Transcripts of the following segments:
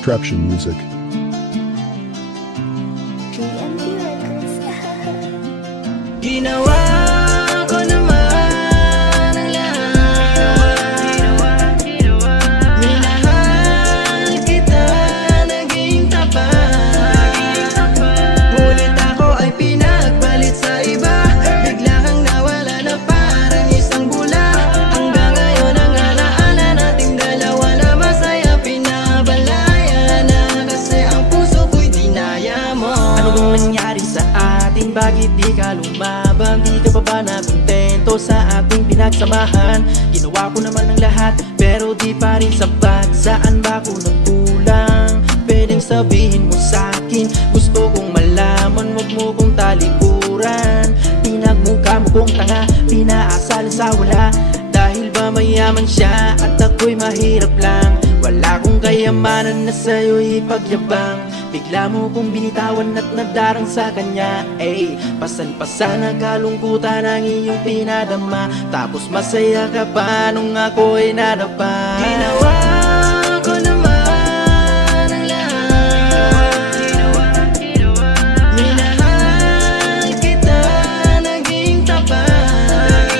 Destruction Music. GMP Records. Ginawa ko naman ang lahat. Minahal kita, naging tapat. Ngunit ako ay pinagpalit sa iba. Bigla kang nawala na parang isang bula. Hanggang ngayon ang alaala nating dalawa na masaya pinabalaya na. Kasi ang puso ko'y dinaya mo. Ano bang nangyari sa atin? Bakit di ka lumaban? Di ka pa ba nakontento sa ating pinagsamahan? Ginawa ko naman ang lahat pero di pa rin sapat. Saan ba ako nagkulang? Pwedeng sabihin mo sa'kin. Gusto kong malaman, wag mo kong talikuran. Pinagmukha mo kong tanga, pinaasalan sa wala. Dahil ba mayaman siya at ako'y mahirap lang. Wala kong kayamanan na sa'yo'y ipagyabang. Bigla mo kong binitawan at nadarang sa kanya. Pasan-pasan ang kalungkutan ang iyong pinadama. Tapos masaya ka pa nung ako'y nadapa. Ginawa ko naman ang lahat. Minahal kita, naging tapat.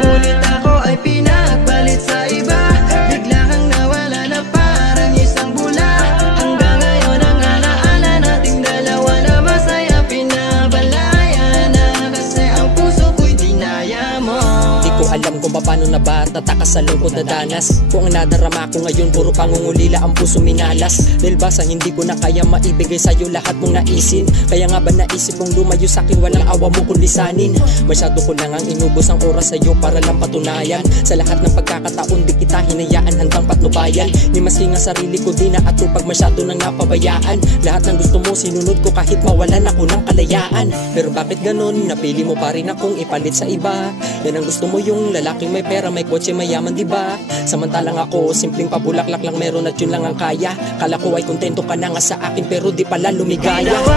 Ngunit ako ay pinagpalit sa iba. Bigla kang nawala na parang isang bula. Hanggang ngayon ang alaala nating dalawa na masaya pinabalaya na. Kasi ang puso ko'y dinaya mo. Di ko alam kung paano na ba tatakas sa lungkot na danas. Kung ang nadarama ko ngayon puro pangungulila, ang puso minalas. Dahil ba sa hindi ko na kaya maibigay sa'yo lahat mong naisin. Kaya nga ba naisip mong lumayo sa'kin, walang awa mo kung lisanin. Masyado ko lang ang inubos ang oras sa'yo para lang patunayan. Sa lahat ng pagkakataon di kita hinayaan, handang patnubayan. Ni maski nga sarili ko di naatupag, masyado nang napabayaan. Lahat ng gusto mo sinunod ko kahit mawalan ako ng kalayaan. Pero bakit ganun? Napili mo pa rin akong ipalit sa iba. Yan ang gusto mo, yung lalaking may pera, may kotse, mayaman, diba? Samantalang ako, simpleng pabulaklak lang meron at yun lang ang kaya. Kala ko ay kontento ka na nga sa akin pero di pala lumigaya. Ginawa